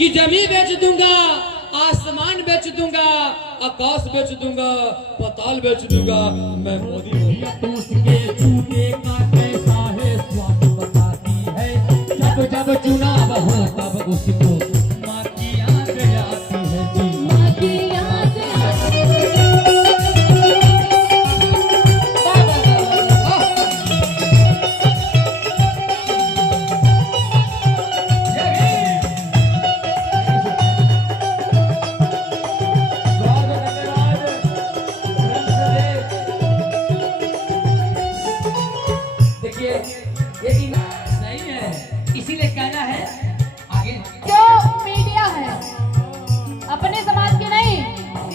कि जमीन बेच दूंगा, आसमान बेच दूंगा, आकाश बेच दूंगा, पाताल बेच दूंगा, मैं मोदी बोला। तो उसके जूते का कैसा है स्वाद बताती है, जब जब चुनाव हो तब उसको माँ की याद आती है जी, माँ की याद आती है। देखिए ये सही है, इसीलिए कहना है आगे। जो मीडिया है अपने समाज की नहीं,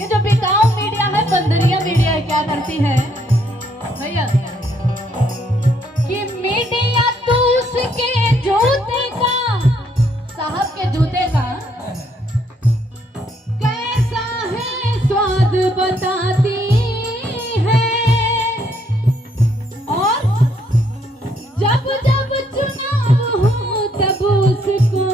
ये जो बिकाऊ मीडिया है, बंदरिया मीडिया है, क्या करती है भैया कि मीडिया तो उसके जूते का, साहब के जूते का कैसा है स्वाद बताती है, और जब जब चुनाव हो तब उसको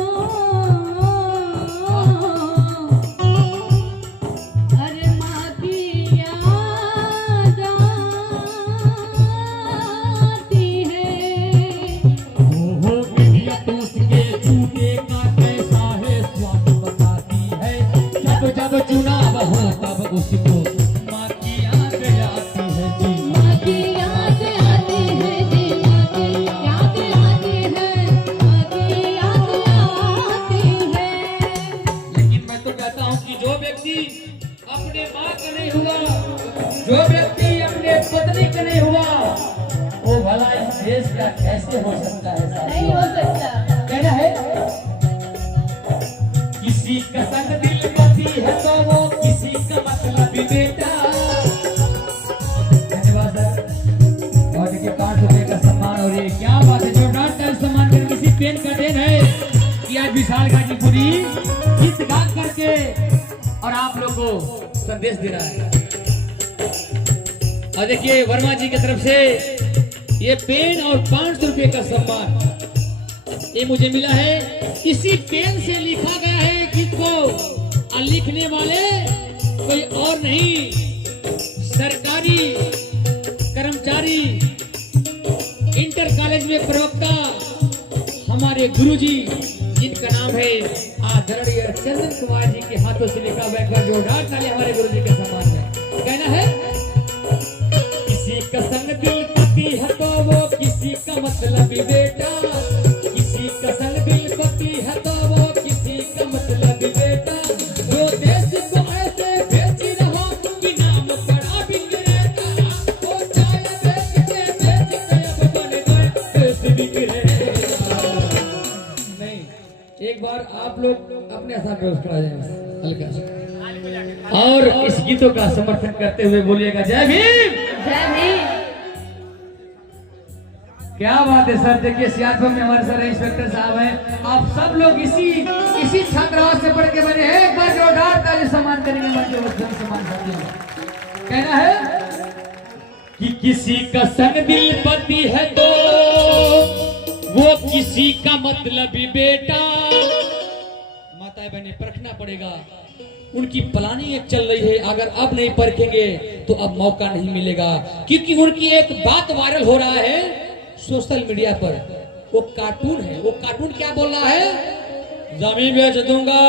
अरे माँ की याद आती है। हो मीडिया तो उसके जूते का कैसा है स्वाद बताती है, जब जब चुनाव हो तब उसको माँ की याद आती है जी, माँ की याद आती है जी, माँ की याद आती है, माँ की याद आती है। लेकिन मैं तो कहता हूँ कि जो व्यक्ति अपने माँ का नहीं हुआ, जो व्यक्ति अपने पत्नी का नहीं हुआ, वो भला इस देश का कैसे हो सकता है नहीं हो सकता। कहना है किसी का संग दिल पति है तो वो किसी का मतलब बेटा। धन्यवाद सर। और देखिए 5 रुपए का सम्मान, और ये क्या बात है, जोरदार ताली सम्मान कर किसी पेन का देन है कि आज विशाल गाजीपुरी गीत गा करके और आप लोग को संदेश दे रहा है। और देखिए वर्मा जी की तरफ से ये पेन और 500 रुपए का सम्मान ये मुझे मिला है। इसी पेन से लिखा गया है गीत को, और लिखने वाले कोई और नहीं, सरकारी कर्मचारी, इंटर कॉलेज में प्रवक्ता हमारे गुरुजी, जिनका नाम है आदरणीय चंदन कुमार जी के हाथों से लिखा हुआ। एक बार जोरदार ताली हमारे गुरुजी के सम्मान में। कहना है किसी का संग दिल पति है तो वो किसी का मतलब बेटा, किसी का संग दिल पति है तो वो किसी का मतलब बेटा, जो देश को ऐसे बेच रहा कि नाम पड़ा विक्रेता, वो चाय बेच के अब बन गए देश विक्रेता। नहीं, एक बार आप लोग अपने साथ व्यवस्था करा जाए हल्का सा, और इस गीतों का समर्थन करते हुए बोलिएगा जय भीम। जय भीम। क्या बात है सर। देखिए सियारपुर में हमारे सर इंस्पेक्टर साहब हैं, आप सब लोग इसी छात्रावास से पढ़ के बने हैं। एक बार जोरदार ताली सम्मान करेंगे हमारे बच्चों सम्मान साथियों। कहना है कि किसी का संग दिल पति है तो वो किसी का मतलब बेटा। माताएं बहनें परखना पड़ेगा, उनकी प्लानिंग एक चल रही है, अगर अब नहीं परखेंगे तो अब मौका नहीं मिलेगा, क्योंकि उनकी एक बात वायरल हो रहा है सोशल मीडिया पर। वो कार्टून है, वो कार्टून क्या बोल रहा है, जमीन बेच दूंगा,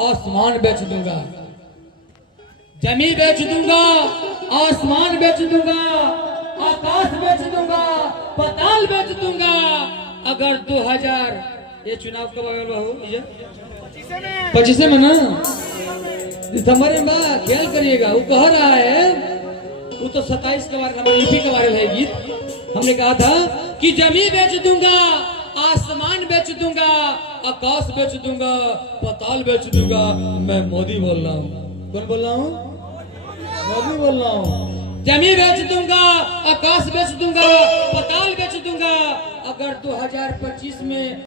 आसमान बेच दूंगा, जमीन बेच दूंगा, आसमान बेच दूंगा, आकाश बेच दूंगा, पाताल बेच दूंगा, अगर 2000 ये चुनाव कब आवेगा हो, 25 में ना, दिसंबर में ख्याल करिएगा। वो कह रहा है, वो तो 27 का वायरल, हमारे यूपी का वायरल है गीत। हमने कहा था कि जमीन बेच दूंगा, आसमान बेच दूंगा, आकाश बेच दूंगा, पाताल बेच दूंगा, मैं मोदी बोल रहा हूँ। कौन बोल रहा हूँ? मोदी बोल रहा हूँ। जमीन बेच दूंगा, आकाश बेच दूंगा, पाताल बेच दूंगा, अगर 2025 में